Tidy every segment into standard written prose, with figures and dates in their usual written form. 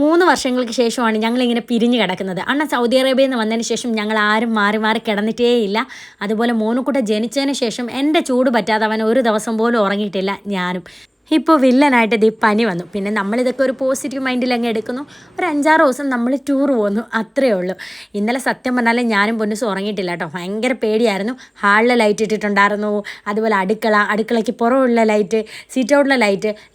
3 വർഷങ്ങൾക്ക് ശേഷമാണ് ഞങ്ങളിങ്ങനെ പിരിഞ്ഞ് കിടക്കുന്നത്. അണ്ണൻ സൗദി അറേബ്യയിൽ നിന്ന് വന്നതിന് ശേഷം ഞങ്ങൾ ആരും മാറി മാറി കിടന്നിട്ടേയില്ല. അതുപോലെ മോനുക്കുട്ട ജനിച്ചതിന് ശേഷം എൻ്റെ ചൂട് പറ്റാതെ അവൻ ഒരു ദിവസം പോലും ഉറങ്ങിയിട്ടില്ല. ഞാനും ഇപ്പോൾ വില്ലനായിട്ട് ഇത് പനി വന്നു. പിന്നെ നമ്മളിതൊക്കെ ഒരു പോസിറ്റീവ് മൈൻഡിൽ അങ്ങ് എടുക്കുന്നു. ഒരു 5-6 ദിവസം നമ്മൾ ടൂർ പോകുന്നു, അത്രയേ ഉള്ളൂ. ഇന്നലെ സത്യം പറഞ്ഞാൽ ഞാനും പൊന്നുസും ഉറങ്ങിയിട്ടില്ല കേട്ടോ. ഭയങ്കര പേടിയായിരുന്നു. ഹാളിൽ ലൈറ്റ് ഇട്ടിട്ടുണ്ടായിരുന്നു, അതുപോലെ അടുക്കളയ്ക്ക് പുറമുള്ള ലൈറ്റ്, സീറ്റ് ഔട്ടിലെ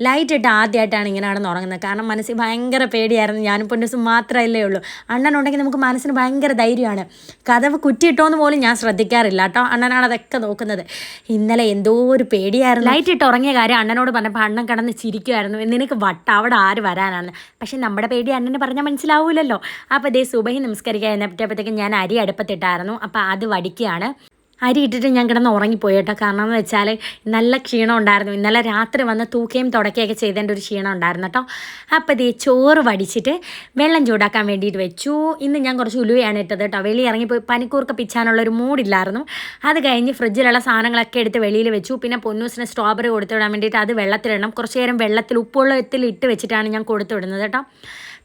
ലൈറ്റ് ഇട്ട് ആദ്യമായിട്ടാണ് ഇങ്ങനെ നടന്ന് ഉറങ്ങുന്നത്. കാരണം മനസ്സിൽ ഭയങ്കര പേടിയായിരുന്നു. ഞാനും പൊന്നുസും മാത്രമല്ലേ ഉള്ളൂ. അണ്ണനുണ്ടെങ്കിൽ നമുക്ക് മനസ്സിന് ഭയങ്കര ധൈര്യമാണ്. കതവ് കുറ്റിയിട്ടോന്ന് പോലും ഞാൻ ശ്രദ്ധിക്കാറില്ല കേട്ടോ. അണ്ണനാണ് അതൊക്കെ നോക്കുന്നത്. ഇന്നലെ എന്തോ ഒരു പേടിയായിരുന്നു. ലൈറ്റ് ഇട്ട് ഉറങ്ങിയ കാര്യം അണ്ണനോട് പറഞ്ഞപ്പോൾ അണ്ണൻ കിടന്ന് ചിരിക്കുമായിരുന്നു. നിനക്ക് അവിടെ ആര് വരാനാണ്? പക്ഷെ നമ്മുടെ പേടി അണ്ണന് പറഞ്ഞാൽ മനസ്സിലാവൂലല്ലോ. അപ്പോൾ ഇതേ സുബഹി നമസ്കരിക്കാൻ എന്നപ്പോഴത്തേക്കും ഞാൻ അരി അടുപ്പത്തിട്ടായിരുന്നു. അപ്പോൾ അത് വടിക്കുകയാണ്. അരി ഇട്ടിട്ട് ഞാൻ കിടന്ന് ഉറങ്ങിപ്പോയി കേട്ടോ. കാരണം എന്ന് വെച്ചാൽ നല്ല ക്ഷീണം ഉണ്ടായിരുന്നു. ഇന്നലെ രാത്രി വന്ന് തൂക്കുകയും തുടക്കുകയൊക്കെ ചെയ്തതിൻ്റെ ഒരു ക്ഷീണം ഉണ്ടായിരുന്നു കേട്ടോ. അപ്പോൾ ഇതേ ചോറ് വടിച്ചിട്ട് വെള്ളം ചൂടാക്കാൻ വേണ്ടിയിട്ട് വെച്ചു. ഇന്ന് ഞാൻ കുറച്ച് ഉലുവയാണ് ഇട്ടത് കേട്ടോ. വെളിയിൽ ഇറങ്ങിപ്പോയി പനിക്കൂർക്ക പിച്ചാനുള്ളൊരു മൂഡില്ലായിരുന്നു. അത് കഴിഞ്ഞ് ഫ്രിഡ്ജിലുള്ള സാധനങ്ങളൊക്കെ എടുത്ത് വെളിയിൽ വെച്ചു. പിന്നെ പൊന്നൂസിന് സ്ട്രോബെറി കൊടുത്തു വിടാൻ വേണ്ടിയിട്ട് അത് വെള്ളത്തിലിടണം. കുറച്ച് നേരം വെള്ളത്തിൽ ഉപ്പുവെള്ളത്തിൽ ഇട്ട് വെച്ചിട്ടാണ് ഞാൻ കൊടുത്തു വിടുന്നത് കേട്ടോ.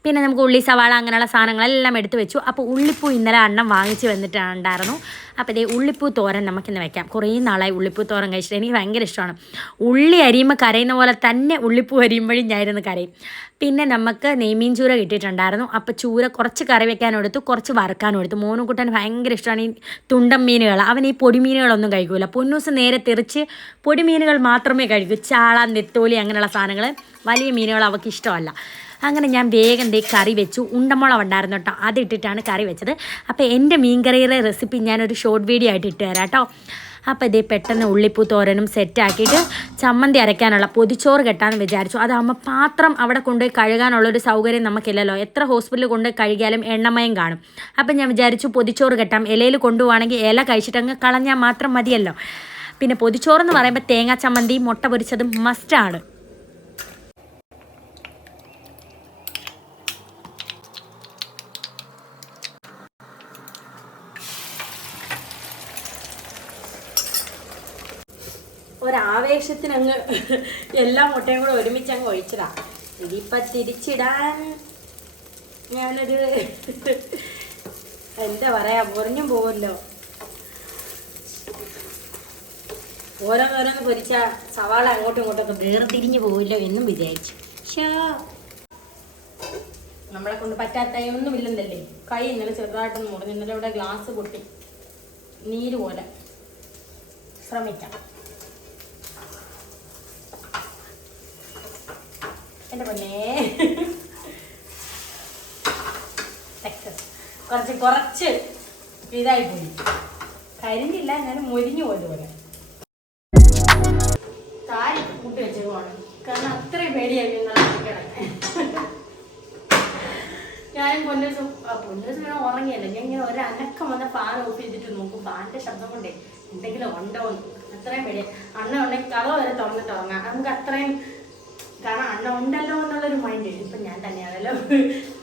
പിന്നെ നമുക്ക് ഉള്ളി, സവാള അങ്ങനെയുള്ള സാധനങ്ങളെല്ലാം എടുത്ത് വെച്ചു. അപ്പോൾ ഉള്ളിപ്പൂ ഇന്നലെ അണ്ണൻ വാങ്ങിച്ച് വന്നിട്ടുണ്ടായിരുന്നു. അപ്പോൾ ഇതേ ഉള്ളിപ്പൂ തോരൻ നമുക്കിന്ന് വെക്കാം. കുറേ നാളായി ഉള്ളിപ്പൂ തോരൻ കഴിച്ചിട്ട്. എനിക്ക് ഭയങ്കര ഇഷ്ടമാണ്. ഉള്ളി അരിയുമ്പോൾ കരയുന്ന പോലെ തന്നെ ഉള്ളിപ്പൂ അരിയുമ്പോഴും ഞാനിരുന്ന് കരയും. പിന്നെ നമുക്ക് നെയ്മീൻ ചൂര കിട്ടിയിട്ടുണ്ടായിരുന്നു. അപ്പോൾ ചൂര കുറച്ച് കറി വെക്കാനും എടുത്തു, കുറച്ച് വറുക്കാനും എടുത്തു. മോനും കുട്ടന് ഭയങ്കര ഇഷ്ടമാണ് ഈ തുണ്ടൻ മീനുകൾ. അവൻ ഈ പൊടിമീനുകളൊന്നും കഴിക്കില്ല. പൊന്നൂസ് നേരെ തെറിച്ച് പൊടിമീനുകൾ മാത്രമേ കഴിക്കൂ. ചാള, നെത്തോലി അങ്ങനെയുള്ള സാധനങ്ങൾ, വലിയ മീനുകൾ അവൾക്ക് ഇഷ്ടമല്ല. അങ്ങനെ ഞാൻ വേഗം കറി വെച്ചു. ഉണ്ടമുളക് ഉണ്ടായിരുന്നു കേട്ടോ, അതിട്ടിട്ടാണ് കറി വെച്ചത്. അപ്പോൾ എൻ്റെ മീൻകറിയുടെ റെസിപ്പി ഞാനൊരു ഷോർട്ട് വീഡിയോ ആയിട്ട് ഇട്ട് തരാം കേട്ടോ. അപ്പോൾ പെട്ടെന്ന് ഉള്ളിപ്പൂ തോരനും സെറ്റാക്കിയിട്ട് ചമ്മന്തി അരയ്ക്കാനുള്ള പൊതിച്ചോറ് കെട്ടാമെന്ന് വിചാരിച്ചു. അതാകുമ്പോൾ പാത്രം അവിടെ കൊണ്ടുപോയി കഴുകാനുള്ളൊരു സൗകര്യം നമുക്കില്ലല്ലോ. എത്ര ഹോസ്പിറ്റലിൽ കൊണ്ടുപോയി കഴുകിയാലും എണ്ണമയം കാണും. അപ്പം ഞാൻ വിചാരിച്ചു പൊതിച്ചോറ് കെട്ടാം. ഇലയിൽ കൊണ്ടുപോവാണെങ്കിൽ ഇല കഴിച്ചിട്ടങ്ങ് കളഞ്ഞാൽ മാത്രം മതിയല്ലോ. പിന്നെ പൊതിച്ചോറെന്ന് പറയുമ്പോൾ തേങ്ങാ ചമ്മന്തി, മുട്ട പൊരിച്ചതും മസ്റ്റാണ്. ഒരാവേശത്തിനങ്ങ് എല്ലാ മുട്ടയും കൂടെ ഒരുമിച്ച് അങ്ങ് ഒഴിച്ചതാ. ഇതിപ്പോൾ തിരിച്ചിടാൻ ഞാനൊരു എന്താ പറയാ, പൊറിഞ്ഞും പോകുമല്ലോ. ഓരോന്നോരോന്ന് പൊരിച്ച സവാള അങ്ങോട്ടും ഇങ്ങോട്ടൊക്കെ വേർതിരിഞ്ഞു പോകില്ലോ എന്നും വിചാരിച്ചു. നമ്മളെ കൊണ്ട് പറ്റാത്ത ഒന്നുമില്ലെന്നല്ലേ. കൈ ഇന്നലെ ചെറുതായിട്ടൊന്ന് മുറിഞ്ഞു. ഇന്നലെ ഇവിടെ ഗ്ലാസ് പൊട്ടി നീര് പോലെ. ശ്രമിക്കാം. എൻ്റെ പൊന്നേ, കുറച്ച് ഇതായി പോയി. കരിഞ്ഞില്ല, ഞാൻ മൊരിഞ്ഞു പോയതുപോലെ. താരി കൂട്ടി വെച്ചേക്കുവാണ്. കാരണം അത്രയും പേടിയായി ഞാനും പൊന്നൂസും ഇങ്ങനെ ഉറങ്ങിയല്ലോ. ഞാൻ ഇങ്ങനെ ഒരു അനക്കം വന്ന ഫാൻ ഓഫ് ചെയ്തിട്ട് നോക്കും. ഫാനിൻ്റെ ശബ്ദം കൊണ്ടേ എന്തെങ്കിലും ഉണ്ടോ എന്ന്. അത്രയും പേടിയായി. അണ്ണ ഉണ്ടെങ്കിൽ കഥ വരെ തുറന്നിട്ട് ഉറങ്ങാം. നമുക്ക് അത്രയും, കാരണം അണ്ണ ഉണ്ടല്ലോ എന്നുള്ളൊരു മൈൻഡ്. ഇപ്പം ഞാൻ തന്നെയാണല്ലോ.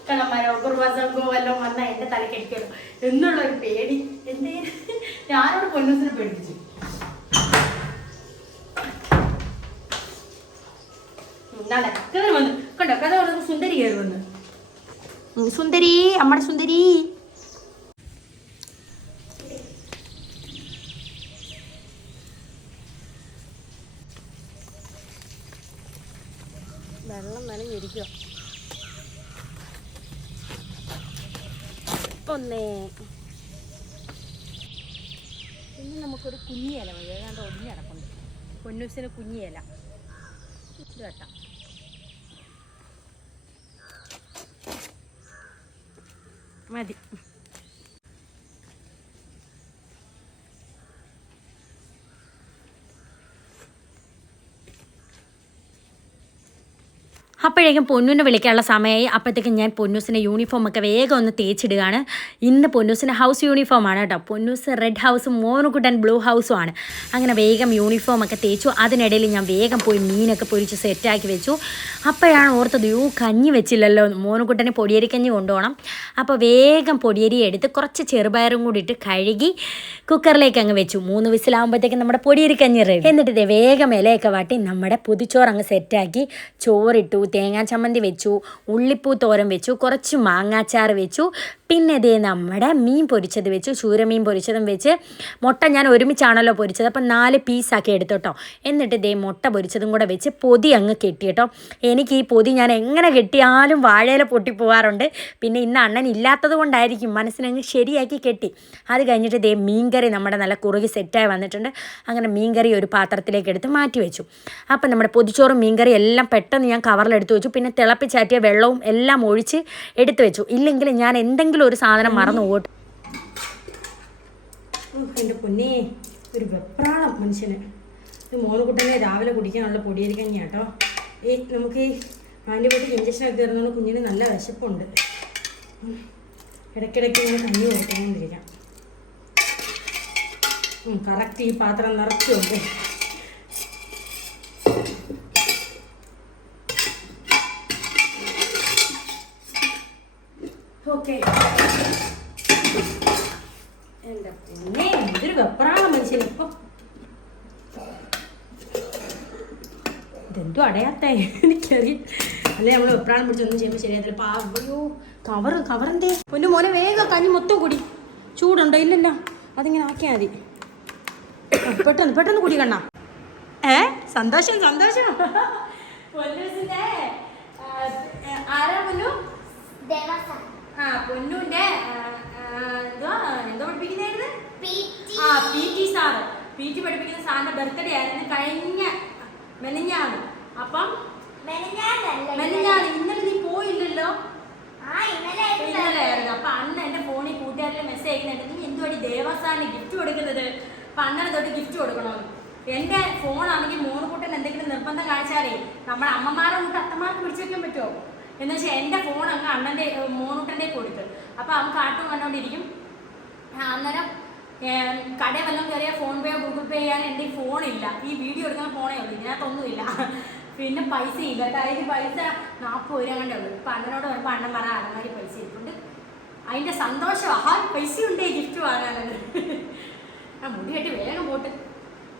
കള്ളന്മാരോ കുറുവാസോ വല്ലതും വന്നാൽ എൻ്റെ തലക്കടിക്കലോ എന്നുള്ളൊരു പേടി. എന്തേ ഞാനോട് പൊന്നൂസിനെ പേടിപ്പിച്ചു. കഥ വന്ന് കണ്ടോ, കഥ പറഞ്ഞ സുന്ദരി കയറി വന്ന്. സുന്ദരി, അമ്മടെ സുന്ദരി. വെള്ളം നനഞ്ഞിരിക്കുക. ഒന്നേ പിന്നെ നമുക്കൊരു കുഞ്ഞിയില മതി. ഏതാണ്ട് ഒടിഞ്ഞ് കിടപ്പുണ്ട്. പൊന്നൂസിന് കുഞ്ഞിയില ഇത് കേട്ടാ. മതി. അപ്പോഴേക്കും പൊന്നൂനെ വിളിക്കാനുള്ള സമയമായി. അപ്പോഴത്തേക്കും ഞാൻ പൊന്നൂസിൻ്റെ യൂണിഫോമൊക്കെ വേഗം ഒന്ന് തേച്ചിടുകയാണ്. ഇന്ന് പൊന്നൂസിൻ്റെ ഹൗസ് യൂണിഫോമാണ് കേട്ടോ. പൊന്നൂസ് റെഡ് ഹൗസും മോനുകുട്ടൻ ബ്ലൂ ഹൗസും ആണ്. അങ്ങനെ വേഗം യൂണിഫോമൊക്കെ തേച്ചു. അതിനിടയിൽ ഞാൻ വേഗം പോയി മീനൊക്കെ പൊരിച്ച് സെറ്റാക്കി വെച്ചു. അപ്പോഴാണ് ഓർത്തത്, കഞ്ഞി വെച്ചില്ലല്ലോ, മോനുകുട്ടന് പൊടിയരിക്കഞ്ഞി കൊണ്ടുപോകണം. അപ്പോൾ വേഗം പൊടിയരി എടുത്ത് കുറച്ച് ചെറുപയറും കൂടി ഇട്ട് കഴുകി കുക്കറിലേക്ക് അങ്ങ് വെച്ചു. 3 വിസിലാകുമ്പോഴത്തേക്കും നമ്മുടെ പൊടിയരിക്കഞ്ഞി റെഡി. എന്നിട്ട് വേഗം ഇലയൊക്കെ വാട്ടി നമ്മുടെ പൊതിച്ചോറ് അങ്ങ് സെറ്റാക്കി ചോറിട്ടു. തേങ്ങാ ചമ്മന്തി വെച്ചു, ഉള്ളിപ്പൂ തോരൻ വെച്ചു, കുറച്ച് മാങ്ങാച്ചാർ വെച്ചു, പിന്നെ ഇതേ നമ്മുടെ മീൻ പൊരിച്ചത് വെച്ചു, ചൂരമീൻ പൊരിച്ചതും വെച്ച്. മുട്ട ഞാൻ ഒരുമിച്ചാണല്ലോ പൊരിച്ചത്, അപ്പം 4 പീസാക്കി എടുത്തു കേട്ടോ. എന്നിട്ട് ഇതേ മുട്ട പൊരിച്ചതും കൂടെ വെച്ച് പൊതി അങ്ങ് കെട്ടി കേട്ടോ. എനിക്ക് ഈ പൊതി ഞാൻ എങ്ങനെ കെട്ടിയാലും വാഴയില പൊട്ടിപ്പോവാറുണ്ട്. പിന്നെ ഇന്ന് അണ്ണൻ ഇല്ലാത്തത് കൊണ്ടായിരിക്കും മനസ്സിനങ്ങ് ശരിയാക്കി കെട്ടി. അത് കഴിഞ്ഞിട്ട് ഇതേ മീൻകറി നമ്മുടെ നല്ല കുറുകി സെറ്റായി വന്നിട്ടുണ്ട്. അങ്ങനെ മീൻകറി ഒരു പാത്രത്തിലേക്ക് എടുത്ത് മാറ്റി വെച്ചു. അപ്പം നമ്മുടെ പൊതിച്ചോറും മീൻകറി എല്ലാം പെട്ടെന്ന് ഞാൻ കവറിലെടുത്ത് വെച്ചു. പിന്നെ തിളപ്പിച്ചാറ്റിയ വെള്ളവും എല്ലാം ഒഴിച്ച് എടുത്ത് വെച്ചു. ഇല്ലെങ്കിൽ ഞാൻ എന്തെങ്കിലും ഒരു സാധനം മറന്നു പോകട്ടെ. എൻ്റെ പൊന്നേ, ഒരു വെപ്രാളം മനുഷ്യന്. ഇത് മോനുകുട്ടനെ രാവിലെ കുടിക്കാനുള്ള പൊടിയരിക്കഞ്ഞി കേട്ടോ. നമുക്ക് ആൻറ്റിബയോട്ടിക് ഇഞ്ചക്ഷൻ ഒക്കെ തരുന്നതുകൊണ്ട് കുഞ്ഞിന് നല്ല വിശപ്പുണ്ട്. ഇടയ്ക്കിടയ്ക്ക് ഇങ്ങനെ കഞ്ഞി കൊടുക്കാണ്ടിരിക്കാം. കറക്റ്റ് ഈ പാത്രം നിറച്ചുണ്ട്. ഓക്കെ, എന്താ പിന്നെ ഇതൊരു വെപ്രാളം മനുഷ്യന്. ഇപ്പം ഇതെന്തോ അടയാത്ത എനിക്കറിയാം. അല്ലെ നമ്മൾ വെപ്രാളം പിടിച്ചൊന്നും ചെയ്യുമ്പോൾ ശരിയാത്തില്ല. പാവയോ കവറെന്തേ പൊന്നു മോനെ, വേഗം കഞ്ഞി മൊത്തം കുടി. ചൂടുണ്ടോ? ഇല്ലല്ലോ, അതിങ്ങനെ ആക്കിയാൽ മതി. പെട്ടെന്ന് കുടി കണ്ണ. സന്തോഷം സന്തോഷം. ആരാ പൊന്നു? പൊന്നുന്റെ എന്തോ പഠിപ്പിക്കുന്നായിരുന്നു? PT sir. PT പഠിപ്പിക്കുന്ന സാറിന്റെ ബർത്ത്ഡേ ആയിരുന്നു കഴിഞ്ഞ മെനഞ്ഞാണ്. അപ്പം മെനഞ്ഞാണ്. ഇന്നലെ നീ പോയില്ലല്ലോ. ഇന്നലെയായിരുന്നു. അപ്പൊ അന്ന് എന്റെ ഫോണിൽ കൂട്ടുകാരിലെ മെസ്സേജ് അയക്കുന്നുണ്ട്, നീ എന്തുവാടി ദേവസാറിന് ഗിഫ്റ്റ് കൊടുക്കുന്നത്? അപ്പൊ അന്നേരം തൊട്ട് ഗിഫ്റ്റ് കൊടുക്കണമെന്ന്. എന്റെ ഫോണാണെങ്കിൽ മോനുകുട്ടൻ എന്തെങ്കിലും നിർബന്ധം കാണിച്ചാലേ നമ്മുടെ അമ്മമാരെ കൂട്ട് അത്തമാർക്ക് പിടിച്ചു വെക്കാൻ പറ്റുമോ എന്ന് വെച്ചാൽ എൻ്റെ ഫോൺ അങ്ങ് അണ്ണൻ്റെ മോനുട്ടൻ്റെ കൊടുത്ത്. അപ്പോൾ അവൻ കാർട്ടൂൺ കണ്ടുകൊണ്ടിരിക്കും. അന്നേരം കടയിൽ വല്ലതും കയറിയാൽ ഫോൺ പേയോ ഗൂഗിൾ പേ ചെയ്യാൻ എൻ്റെ ഫോണില്ല. ഈ വീഡിയോ എടുക്കുന്ന ഫോണേ ഉള്ളൂ, ഇതിനകത്തൊന്നുമില്ല. പിന്നെ പൈസ ഇല്ല, കയ്യിൽ പൈസ 40 രൂപ കണ്ടേ ഉള്ളൂ. ഇപ്പം അണ്ണനോട് വരുമ്പോൾ അണ്ണൻ പറ അലമാരി പൈസ ഇരിപ്പുണ്ട്. അതിൻ്റെ സന്തോഷം, പൈസ ഉണ്ടേ ഗിഫ്റ്റ് വാങ്ങാനത്. മുടി കെട്ടി വേഗം പോട്ട്.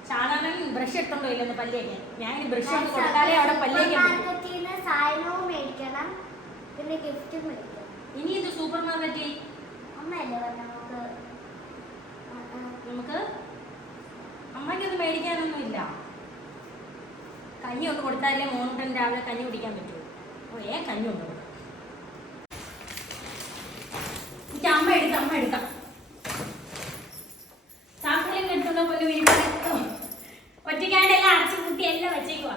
ചാണകൻ ബ്രഷ് എടുത്തോണ്ടോ ഇല്ലെന്ന് പല്ലിയൊക്കെ. ഞാൻ ബ്രഷ് കൊടുത്താലേ അവിടെ പല്ലിയൊക്കെ. ഇനി ഇത് സൂപ്പർ മാർക്കറ്റിൽ നമുക്ക് അമ്മയ്ക്കൊന്നും മേടിക്കാനൊന്നും ഇല്ല. കഞ്ഞി ഒന്ന് കൊടുത്താലേ മോനുട്ടൻ രാവിലെ കഞ്ഞി കുടിക്കാൻ പറ്റുമോ? കഞ്ഞി ഉണ്ട്. അമ്മ എടുക്കാം. ചാക്കലും എടുത്തുണ്ടോ പോലെ വീട്ടിൽ ഒറ്റയ്ക്കാണ്ട് എല്ലാം അടച്ചു കൂട്ടി എല്ലാം വെച്ചേക്കുവാ.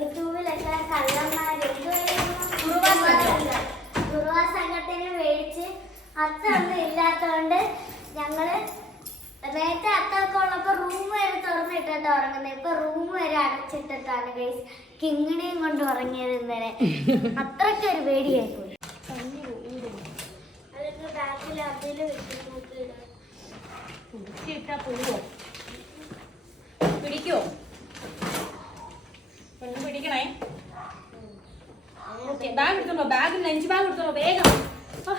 യൂട്യൂബിലൊക്കെ കള്ളന്മാര് കുറുവാ സംഘത്തിന് മേടിച്ച് അത്തൊന്നും ഇല്ലാത്തതുകൊണ്ട് ഞങ്ങള് നേരത്തെ അത്തൊക്കെ ഉള്ളപ്പോ റൂം വരെ തുറന്നിട്ടിട്ട് ഉറങ്ങുന്നത്. ഇപ്പൊ റൂം വരെ അടച്ചിട്ടിട്ടാണ് ഗൈസ് കിങ്ങിണിയും കൊണ്ട് ഉറങ്ങിയത് ഇന്നലെ. അത്രയ്ക്കൊരു പേടിയായി പോയി. അല്ലെങ്കിൽ ബാക്കിൽ അതിൽ ഇട്ടാ പോവോ? പിടിക്കോ? ഒന്ന് പിടിക്കണേ. ഓക്കെ, ബാഗ് എടുത്തോളൂ. ബാഗ് ലഞ്ച് ബാഗ് എടുത്തോളൂ വേഗം.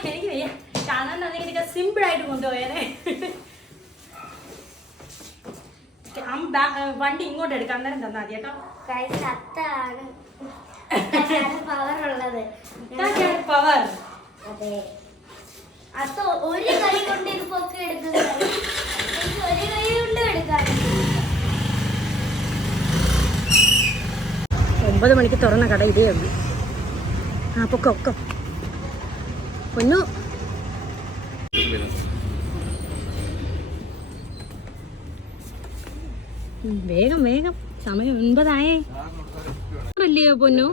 എനിക്ക് വയ്യ. കാണാൻ ഇതൊക്കെ സിമ്പിളായിട്ട് കൊണ്ടുപോയാലേ. വണ്ടി ഇങ്ങോട്ട് എടുക്കാം, അന്നേരം തന്നാ മതി കേട്ടോ. അത്താണ് പവർ ഉള്ളത്. പവർ. അതെ, അത് ഒരു കൈ കൊണ്ട് ഇത് പൊക്കി എടുക്കുന്നത്. ഒരു കൈ കൊണ്ട് എടുക്കാൻ. 9 മണിക്ക് തുറന്ന കട ഇതേ ഉള്ളൂ. പൊക്കം പൊന്നു. വേഗം സമയം 9 ആയേ അല്ലയോ പൊന്നു?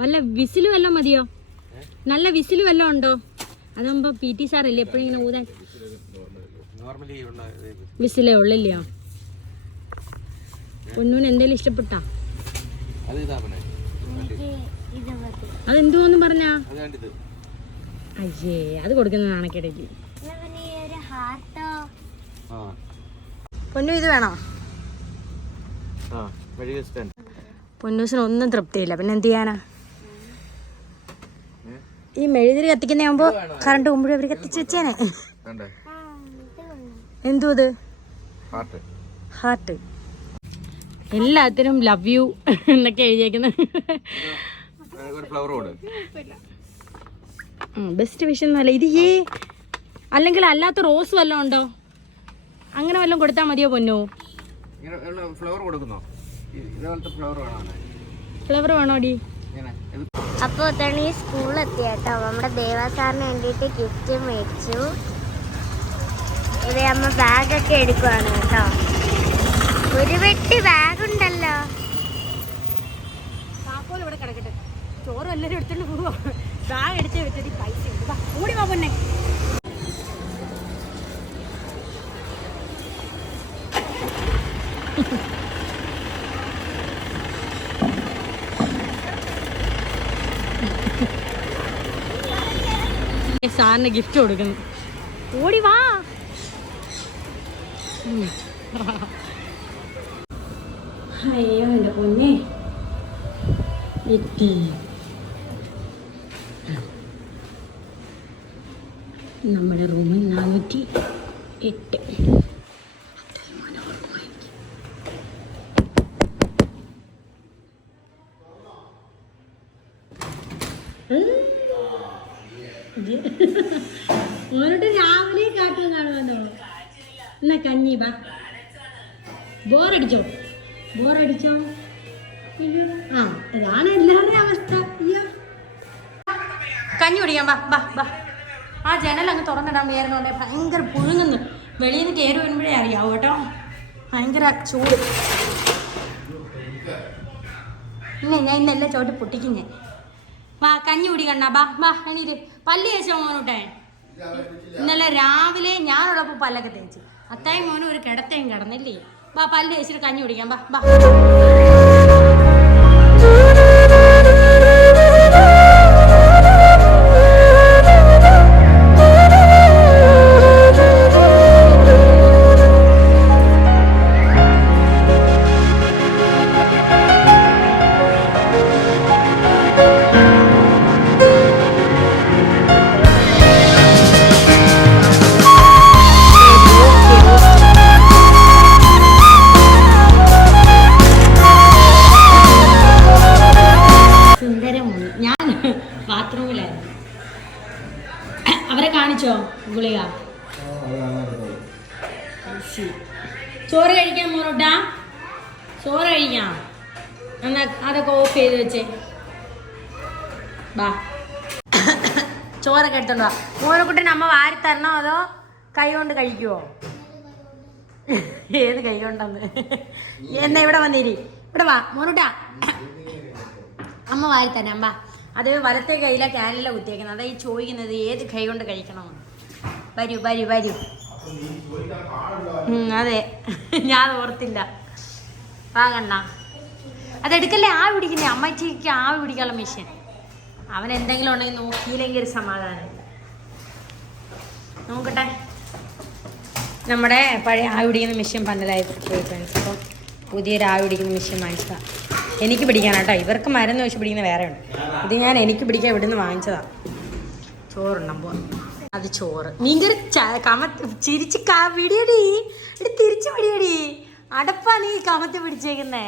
വല്ല വിസില് വല്ലതും മതിയോ? നല്ല വിസില് വല്ലതും ഉണ്ടോ? അതാകുമ്പോ PT സാറല്ലേ എപ്പോഴും ഇങ്ങനെ ഊതാൻ. വിസിലേ ഉള്ളില്ലയോ? പൊന്നൂന് എന്തേലും ഇഷ്ടപ്പെട്ടാ? അതെന്തോന്ന് പറഞ്ഞാ? അയ്യേ, അത് കൊടുക്കുന്ന നാണക്കേടല്ലേ. പൊന്നു ഇത് വേണോ? പൊന്നൂസിന് ഒന്നും തൃപ്തിയില്ല. പിന്നെ എന്ത് ചെയ്യാനാ? ഈ മെഴുതിരി കത്തിക്കുന്നതാകുമ്പോ കറണ്ട് പോകുമ്പോഴും അവര് കത്തിച്ച് വെച്ചേനെ. എന്തോ ഇത്? ഹാർട്ട്. എല്ലാത്തിനും ലവ് യു എന്നൊക്കെ എഴുതിയേക്കുന്നത്. ബെസ്റ്റ് വിഷ് എന്നല്ല ഇത്. അല്ലെങ്കിൽ അല്ലാത്ത റോസ് വല്ലതും ഉണ്ടോ? അങ്ങനെ വല്ലതും കൊടുത്താൽ മതിയോ പൊന്നു? ഫ്ലവർ വേണോ അടി? അപ്പോൾ തന്നെ ഈ സ്കൂളിലെത്തി കേട്ടോ. നമ്മുടെ ദേവാ സാറിന് വേണ്ടിയിട്ട് ഗിഫ്റ്റ് മേടിച്ചു. ഇത് അമ്മ ബാഗൊക്കെ എടുക്കുവാണ് കേട്ടോ. ഒരു വെട്ടി ബാഗുണ്ടല്ലോ. താക്കോൽ ഇവിടെ കിടക്കട്ടെ. ചോറ് എല്ലാവരും എടുത്തോണ്ട് പോവാ. ബാഗ് എടുത്തേ വെച്ചിട്ട് പൈസ ഉണ്ട്. ഓടി വാ പൊന്നെ. സാറിന് ഗിഫ്റ്റ് കൊടുക്കുന്നു. ഓടി വാ. അയ്യോ എൻ്റെ പൊന്നെ എത്തി. നമ്മുടെ റൂമിൽ 408. ഓരോട്ട് രാവിലെ കാട്ടും കാണുമല്ലോ. എന്നാ കഞ്ഞി ബാ. ബോറടിച്ചോ? ബോറടിച്ചോ? ആ അതാണ് എല്ലാവരുടെയും അവസ്ഥ. അയ്യോ കഞ്ഞി കുടിക്കാം. ബാ ബാ ബാ. ആ ജനലങ്ങ് തുറന്നിടാൻ വയ്യായിരുന്നോണ്ടേ ഭയങ്കര പുഴുങ്ങുന്നു. വെളിയിൽ നിന്ന് കയറി വരുമ്പോഴേ അറിയാവൂ കേട്ടോ. ഭയങ്കര ചൂട്. ഞാൻ ഇന്നെല്ലാം ചോട്ട് പൊട്ടിക്കും ഞാൻ. വാ കഞ്ഞി കുടി കണ്ണാ. ബാ ബാ എണീര്. പല്ല് തേച്ചോ മോനൂട്ടെ? ഇന്നലെ രാവിലെ ഞാനുള്ളപ്പോൾ പല്ലൊക്കെ തേച്ച്. അത്തായും മോനും ഒരു കിടത്തയും കിടന്നില്ലേ. ബാ പല്ല് തേച്ചിട്ട് കഞ്ഞി കുടിക്കാം. ബാ ബാ. ബാത്റൂമിലായിരുന്നു. അവരെ കാണിച്ചോ ഗുളിക? ചോറ് കഴിക്കാൻ മോനോട്ടാ? ചോറ് കഴിക്കാം. എന്നാ അതൊക്കെ ഓഫ് ചെയ്ത് വെച്ചേ. ബാ ചോറൊക്കെ എടുത്തോണ്ട് വാ. മോനക്കുട്ടൻ അമ്മ വാരി തരണോ അതോ കൈ കൊണ്ട് കഴിക്കുവോ? ഏത് കൈ കൊണ്ടെന്ന്? എന്നാ ഇവിടെ വന്നിരി. ഇവിടെ വാ മോനൂട്ടാ. അമ്മ വാരി തരാം. ബാ. അത് വലത്തെ കൈയിലെ ക്യാനില കുത്തിയേക്കുന്നത്. അതാ ഈ ചോദിക്കുന്നത് ഏത് കൈ കൊണ്ട് കഴിക്കണമെന്ന്. വരൂ വരൂ വരൂ. അതെ ഞാൻ ഓർത്തില്ല. വാ കണ്ണ. അതെടുക്കല്ലേ. ആവി പിടിക്കുന്നേ. അമ്മച്ചിക്ക് ആവി പിടിക്കാനുള്ള മെഷീൻ. അവൻ എന്തെങ്കിലും ഉണ്ടെങ്കിൽ നോക്കിയില്ലെങ്കിൽ ഒരു സമാധാനം. നോക്കട്ടെ. നമ്മുടെ പഴയ ആവി പിടിക്കുന്ന മെഷീൻ പന്നലായി പോയി ഫ്രണ്ട്സ്. അപ്പം പുതിയൊരു ആവി പിടിക്കുന്ന മെഷീൻ വാങ്ങിച്ചതാണ്. എനിക്ക് പിടിക്കാനാട്ടോ. ഇവർക്ക് മരുന്ന് വെച്ച് പിടിക്കുന്ന വേറെ ഉണ്ട്. ഇത് ഞാൻ എനിക്ക് പിടിക്കാൻ ഇവിടുന്ന് വാങ്ങിച്ചതാണ്. ചോറുണ്ടപ്പോൾ അത് ചോറ്. മീൻകറി ചിരിച്ച് പിടിയടി. ഇവിടെ തിരിച്ച് പിടിയടി. അടപ്പാ നീ കമത്ത് പിടിച്ചേക്കുന്നേ.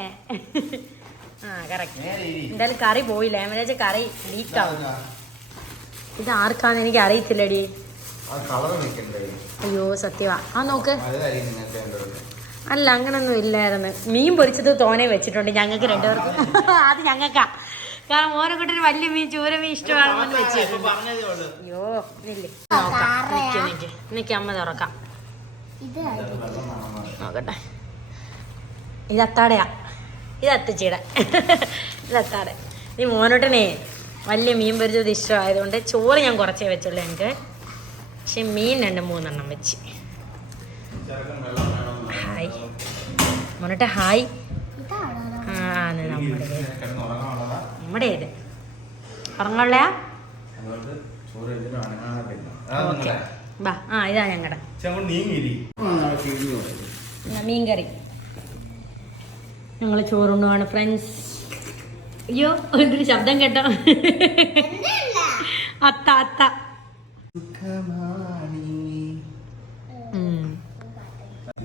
ആ കറക്റ്റ്. എന്തായാലും കറി പോയില്ല. ഞാൻ വിചാരിച്ച കറി ലീക്കാവും. ഇത് ആർക്കാന്ന് എനിക്ക് അറിയത്തില്ലടി. അയ്യോ സത്യവാ. ആ നോക്ക്. അല്ല അങ്ങനൊന്നും ഇല്ലായിരുന്നു. മീൻ പൊരിച്ചത് തോനെ വെച്ചിട്ടുണ്ട് ഞങ്ങൾക്ക് രണ്ടുപേർക്കും. അത് ഞങ്ങൾക്കാ. കാരണം മോനക്കുട്ടന് വലിയ മീൻ ചൂര മീൻ ഇഷ്ടമാണെന്ന് വെച്ചേക്കും. അയ്യോ ഇല്ലേ. നോക്കാം. നിക്ക് അമ്മ തുറക്കാം. നോക്കട്ടെ. ഇത് അത്താടയാ. ഇത് അത്തച്ചീട. ഇത് അത്താടെ. ഈ മോനോട്ടനെ വലിയ മീൻ പൊരിച്ചത് ഇഷ്ടമായതുകൊണ്ട് ചോറ് ഞാൻ കുറച്ചേ വെച്ചുള്ളൂ ഞങ്ങൾക്ക്. പക്ഷെ മീൻ 2-3 വെച്ച്. ഹായ് മോനോട്ടെ. ഹായ്. ആ നമ്മുടെ ഇത് ഉറങ്ങുള്ളയാ. ഓക്കെ ബാ. ആ ഇതാ ഞങ്ങളുടെ മീൻകറി. ഞങ്ങൾ ചോറുണ്ണുവാണ് ഫ്രണ്ട്സ്. അയ്യോ എന്തൊരു ശബ്ദം കേട്ടോ. അത്ത അത്ത.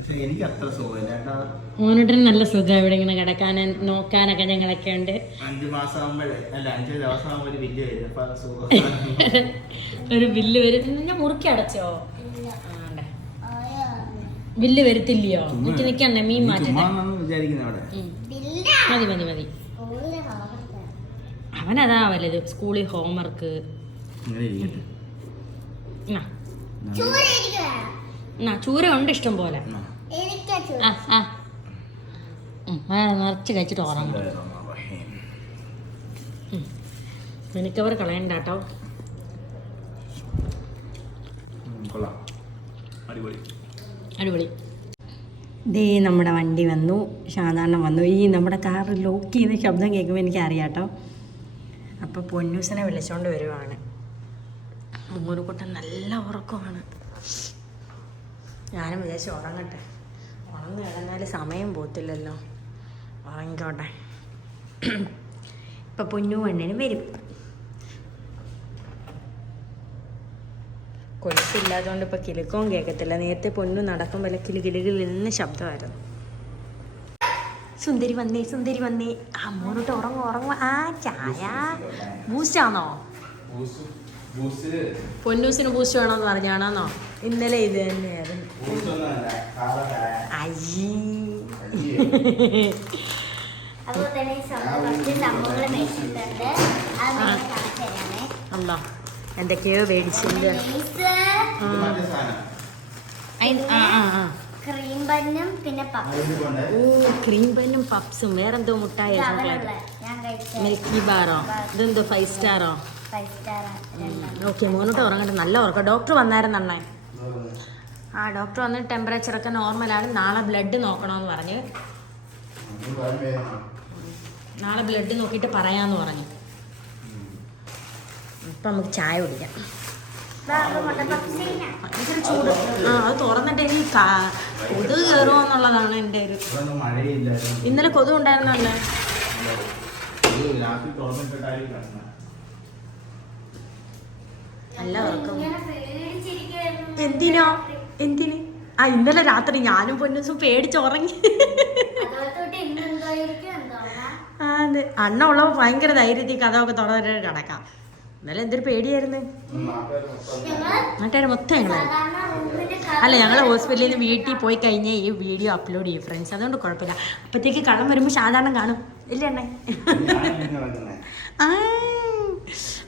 പക്ഷെ എനിക്ക് അത്ര സുഖമില്ല കേട്ടോ. മോനോട്ടിന് നല്ല സുഖം ഇവിടെ ഇങ്ങനെ കിടക്കാൻ നോക്കാനൊക്കെ ഞങ്ങളൊക്കെ ഉണ്ട്. 5 മാസം ആകുമ്പോഴേ അല്ല 5 ദിവസം ആകുമ്പോൾ ഒരു ബില്ല് വരും. അപ്പൊ അത് സുഖം. ഒരു ബില്ല് വരും. ഞാൻ മുറുക്കി അടച്ചോ? ബില്ല് വരത്തില്ലയോ? നിക്കണ്ടേ മീൻ മാറ്റം. വിചാരിക്കുന്ന അവിടെ മതി മതി മതി. അവനതാ വലുത്. സ്കൂളിൽ ഹോംവർക്ക്. ചൂര ഉണ്ട് ഇഷ്ടം പോലെ. നിറച്ച് കഴിച്ചിട്ട് ഉറങ്ങും. എനിക്കവർ കളയണ്ട കേട്ടോ. അടിപൊളി. ദേ നമ്മുടെ വണ്ടി വന്നു. സാധാരണ വന്നു. ഈ നമ്മുടെ കാർ ലോക്ക് ചെയ്യുന്ന ശബ്ദം കേൾക്കുമ്പോൾ എനിക്കറിയാം കേട്ടോ. അപ്പോൾ പൊന്നൂസിനെ വിളിച്ചുകൊണ്ട് വരുവാണ്. മൂന്നുകുട്ടൻ നല്ല ഉറക്കമാണ്. ഞാനും വിചാരിച്ചു ഉറങ്ങട്ടെ. ഉറങ്ങി കിടന്നാൽ സമയം പോത്തില്ലല്ലോ. ഉറങ്ങിക്കോട്ടെ. ഇപ്പം പൊന്നു അണ്ണനും വരും. കൊലുസില്ലാത്തതുകൊണ്ട് ഇപ്പം കിലുക്കവും കേൾക്കത്തില്ല. നേരത്തെ പൊന്നു നടക്കുമ്പോൾ കിലുകിലുകിലെന്ന് ശബ്ദമായിരുന്നു. സുന്ദരി വന്നേ സുന്ദരി വന്നേ. അമ്മോട്ട് ഉറങ്ങും. ആ ചായ ബൂസ്റ്റാണോ? പൊന്നൂസിന് ബൂസ്റ്റ് വേണമെന്ന് പറഞ്ഞാണോ? ഇന്നലെ ഇത് തന്നെയായിരുന്നു. അയ്യേ. അല്ലോ എന്തൊക്കെയോ മേടിച്ചിട്ടുണ്ട്. ക്രീം ബന്നും പിന്നെ ക്രീം ബന്നും പപ്സും വേറെന്തോ മുട്ടായി. മിൽക്കി ബാറോ? ഇതെന്തോ 5 സ്റ്റാറോ? ഓക്കെ. മോനോട്ട് ഉറങ്ങട്ടെ. നല്ല ഉറക്കം. ഡോക്ടർ വന്നായിരുന്നു അണ്ണേ. ഡോക്ടർ വന്നിട്ട് ടെമ്പറേച്ചറൊക്കെ നോർമലാണ്. നാളെ ബ്ലഡ് നോക്കണമെന്ന് പറഞ്ഞ്. നാളെ ബ്ലഡ് നോക്കിയിട്ട് പറയാമെന്ന് പറഞ്ഞു. ഇപ്പം നമുക്ക് ചായ കുടിക്കാം. ഭയങ്കര ചൂട്. അത് തുറന്നിട്ട് ഇനി കൊതുക് കയറുമോ എന്നുള്ളതാണ് എൻ്റെ ഒരു. ഇന്നലെ കൊതുക് ഉണ്ടായിരുന്നല്ലേ? നല്ല ഉറക്കം. എന്തിന്? ഇന്നലെ രാത്രി ഞാനും പൊന്നൂസും പേടിച്ചുറങ്ങി. അതെ, അണ്ണ ഉള്ളപ്പോൾ ഭയങ്കര ധൈര്യത്തിൽ കഥമൊക്കെ തുറന്നിട്ട് കിടക്കാം. ഇന്നലെ എന്തൊരു പേടിയായിരുന്നു. നാട്ടുകാർ മൊത്തം അല്ല, ഞങ്ങൾ ഹോസ്പിറ്റലിൽ നിന്ന് വീട്ടിൽ പോയി കഴിഞ്ഞാൽ ഈ വീഡിയോ അപ്ലോഡ് ചെയ്യും ഫ്രണ്ട്സ്. അതുകൊണ്ട് കുഴപ്പമില്ല. അപ്പോഴത്തേക്ക് കള്ളം വരുമ്പോൾ സാധാരണ കാണും. ഇല്ല എണ്ണേ?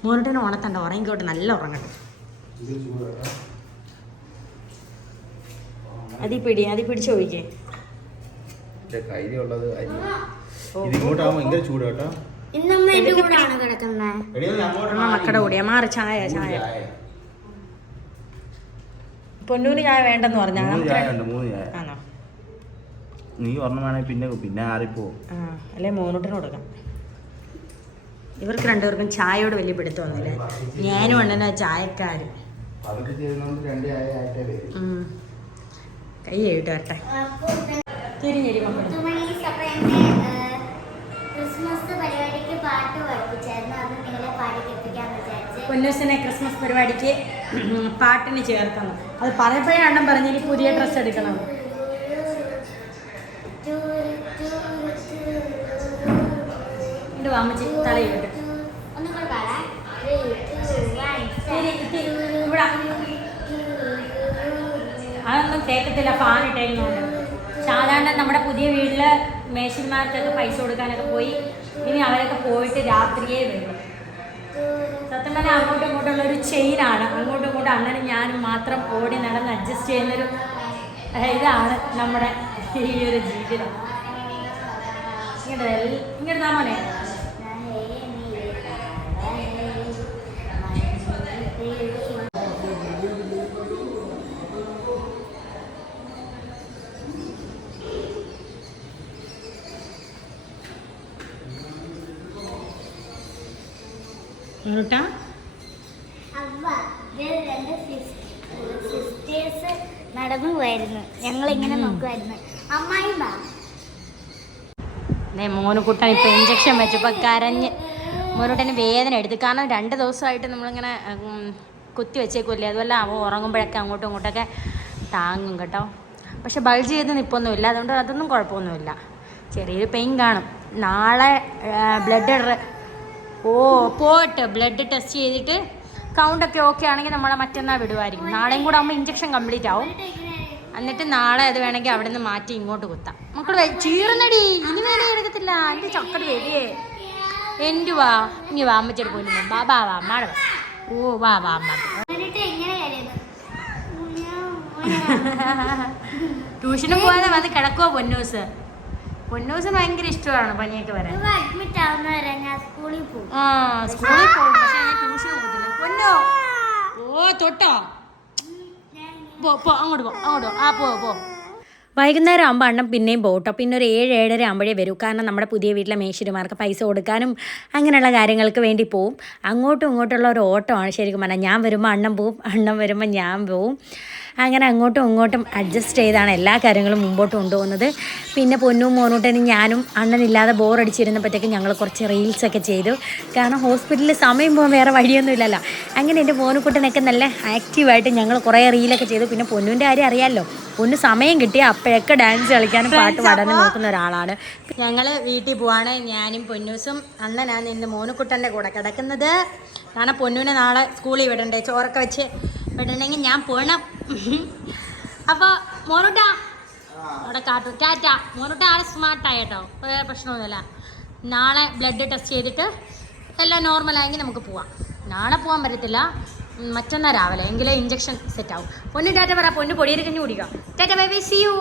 മോനോട്ടിനെ ഉണത്തണ്ട. ഉറങ്ങിക്കോട്ടെ. നല്ല ഉറങ്ങട്ടെ. അതി പിടിച്ച് ചോദിക്കേ. മക്കളുടെ കൂടിയാ മാറി. ചായ പൊന്നൂന് ചായ വേണ്ടെന്ന് പറഞ്ഞാ. ആണോ? നീ പറഞ്ഞ പിന്നെ ആറിപ്പോ അല്ലെ മോനോട്ടിന് കൊടുക്കാം. ഇവർക്ക് രണ്ടുപേർക്കും ചായയോട് വലിയ പിടുത്തമൊന്നുമില്ല. ഞാനും അണ്ണനാ ചായക്കാര്. കൈ എഴുതി വരട്ടെ. തിരിഞ്ഞിരി മക്കളെ. പൊന്നൂസിനെ ക്രിസ്മസ് പരിപാടിക്ക് പാട്ടിന് ചേർക്കണം. അത് പറഞ്ഞപ്പോഴേ അണ്ണൻ പറഞ്ഞു ഇനി പുതിയ ഡ്രസ്സ് എടുക്കണം. വാമിച്ച് തലയിട്ട് അതൊന്നും കേൾക്കത്തില്ല. ഫാൻ ഇട്ടേക്കുന്നുണ്ട്. സാധാരണ നമ്മുടെ പുതിയ വീട്ടിൽ മേശന്മാർക്കൊക്കെ പൈസ കൊടുക്കാനൊക്കെ പോയി. ഇനി അവരൊക്കെ പോയിട്ട് രാത്രിയേ വരും. സത്യം പറഞ്ഞാൽ അങ്ങോട്ടും ഇങ്ങോട്ടുള്ളൊരു ചെയിനാണ്. അങ്ങോട്ടും ഇങ്ങോട്ടും അണ്ണനും ഞാനും മാത്രം ഓടി നടന്ന് അഡ്ജസ്റ്റ് ചെയ്യുന്നൊരു ഇതാണ് നമ്മുടെ ഈ ഒരു ജീവിതം. ഇങ്ങനെ മോനെ. സിസ്റ്റേഴ്സ് നടന്നു പോയിരുന്നു. ഞങ്ങളിങ്ങനെ നോക്കുമായിരുന്നു. അമ്മായി മോനുകുട്ടൻ ഇപ്പം ഇഞ്ചക്ഷൻ വെച്ചപ്പോൾ കരഞ്ഞ്. മോനുകുട്ടന് വേദന എടുത്തു. കാരണം 2 ദിവസമായിട്ട് നമ്മളിങ്ങനെ കുത്തി വെച്ചേക്കില്ലേ. അതുപോലെ അവ ഉറങ്ങുമ്പോഴൊക്കെ അങ്ങോട്ടും ഇങ്ങോട്ടൊക്കെ താങ്ങും കേട്ടോ. പക്ഷെ ബൾജ് ചെയ്ത് നിൽപ്പൊന്നുമില്ല, അതുകൊണ്ട് അതൊന്നും കുഴപ്പമൊന്നുമില്ല. ചെറിയൊരു പെയിൻ കാണും. നാളെ പോയിട്ട് ബ്ലഡ് ടെസ്റ്റ് ചെയ്തിട്ട് കൗണ്ടൊക്കെ ഓക്കെ ആണെങ്കിൽ നമ്മളെ മറ്റന്നാൾ വിടുമായിരിക്കും. നാളെയും കൂടെ ആകുമ്പോൾ ഇഞ്ചക്ഷൻ കംപ്ലീറ്റ് ആവും. എന്നിട്ട് നാളെ അത് വേണമെങ്കിൽ അവിടെ നിന്ന് മാറ്റി ഇങ്ങോട്ട് കുത്താം. മക്കൾ ചീറുന്നടി, ഇനി വേറെ എടുക്കത്തില്ല. എൻ്റെ ചക്കട് വരികയെ എൻ്റെ വാ, ഇനി വാ അമ്മച്ചേട് പോലും വാ വാ വാ അമ്മാടെ വാ. ഓ വാ വാ അമ്മ. ട്യൂഷന് പോകാതെ വന്ന് കിടക്കുവോ പൊന്നൂസ്? പൊന്നൂസിന് ഭയങ്കര ഇഷ്ടമാണ് പനിയൊക്കെ വരാൻ. അഡ്മിറ്റ് ആവുന്നവരെ ഞാൻ സ്കൂളിൽ പോകും. സ്കൂളിൽ പോകും, പക്ഷെ ഞാൻ ട്യൂഷന് പോകത്തില്ല. പൊന്നോ ഓ തൊട്ടോ പോ അങ്ങോട്ട് പോ. വൈകുന്നേരം ആകുമ്പോൾ അണ്ണൻ പിന്നെയും പോകട്ടോ. പിന്നെ ഒരു 7-7:30 ആകുമ്പോഴേ വരൂ. കാരണം നമ്മുടെ പുതിയ വീട്ടിലെ മേശിരിമാർക്ക് പൈസ കൊടുക്കാനും അങ്ങനെയുള്ള കാര്യങ്ങൾക്ക് വേണ്ടി പോവും. അങ്ങോട്ടും ഇങ്ങോട്ടുള്ള ഒരു ഓട്ടമാണ് ശരിക്കും പറഞ്ഞാൽ. ഞാൻ വരുമ്പോൾ അണ്ണൻ പോവും, അണ്ണൻ വരുമ്പോൾ ഞാൻ പോവും. അങ്ങനെ അങ്ങോട്ടും ഇങ്ങോട്ടും അഡ്ജസ്റ്റ് ചെയ്താണ് എല്ലാ കാര്യങ്ങളും മുമ്പോട്ട് കൊണ്ടുപോകുന്നത്. പിന്നെ പൊന്നും മോനൂട്ടനും ഞാനും അണ്ണനില്ലാതെ ബോറടിച്ചിരുന്നപ്പോഴത്തേക്കും ഞങ്ങൾ കുറച്ച് റീൽസൊക്കെ ചെയ്തു. കാരണം ഹോസ്പിറ്റലിൽ സമയം പോകാൻ വേറെ വഴിയൊന്നും ഇല്ലല്ലോ. അങ്ങനെ എൻ്റെ മോനുക്കുട്ടനൊക്കെ നല്ല ആക്റ്റീവായിട്ട് ഞങ്ങൾ കുറേ റീലൊക്കെ ചെയ്തു. പിന്നെ പൊന്നൂൻ്റെ കാര്യം അറിയാമല്ലോ, പൊന്നു സമയം കിട്ടിയ അപ്പോഴൊക്കെ ഡാൻസ് കളിക്കാനും പാട്ട് പാടാനും നോക്കുന്ന ഒരാളാണ്. ഞങ്ങൾ വീട്ടിൽ പോവാണ്. ഞാനും പൊന്നൂസും അണ്ണനാണ് ഇന്ന് മോനുക്കുട്ടൻ്റെ കൂടെ കിടക്കുന്നത്. കാരണം പൊന്നൂനെ നാളെ സ്കൂളിൽ വിടണ്ടേ, ചോറൊക്കെ വെച്ച് വിടണമെങ്കിൽ ഞാൻ പോകണം. അപ്പോൾ മോനുട്ട അവിടെ കാട്ടു ടാറ്റ. മോനുട്ട ആളെ സ്മാർട്ടായിട്ടോ, പ്രശ്നമൊന്നുമില്ല. നാളെ ബ്ലഡ് ടെസ്റ്റ് ചെയ്തിട്ട് എല്ലാം നോർമലായെങ്കിൽ നമുക്ക് പോവാം. നാളെ പോകാൻ പറ്റത്തില്ല, മറ്റന്നാൾ രാവിലെ എങ്കിലേ ഇഞ്ചക്ഷൻ സെറ്റ് ആവും. പൊന്നു ടാറ്റ പറ. പൊന്നു പൊടിയേരി കഞ്ഞി കുടിക്കാം. Tata bye bye, see U.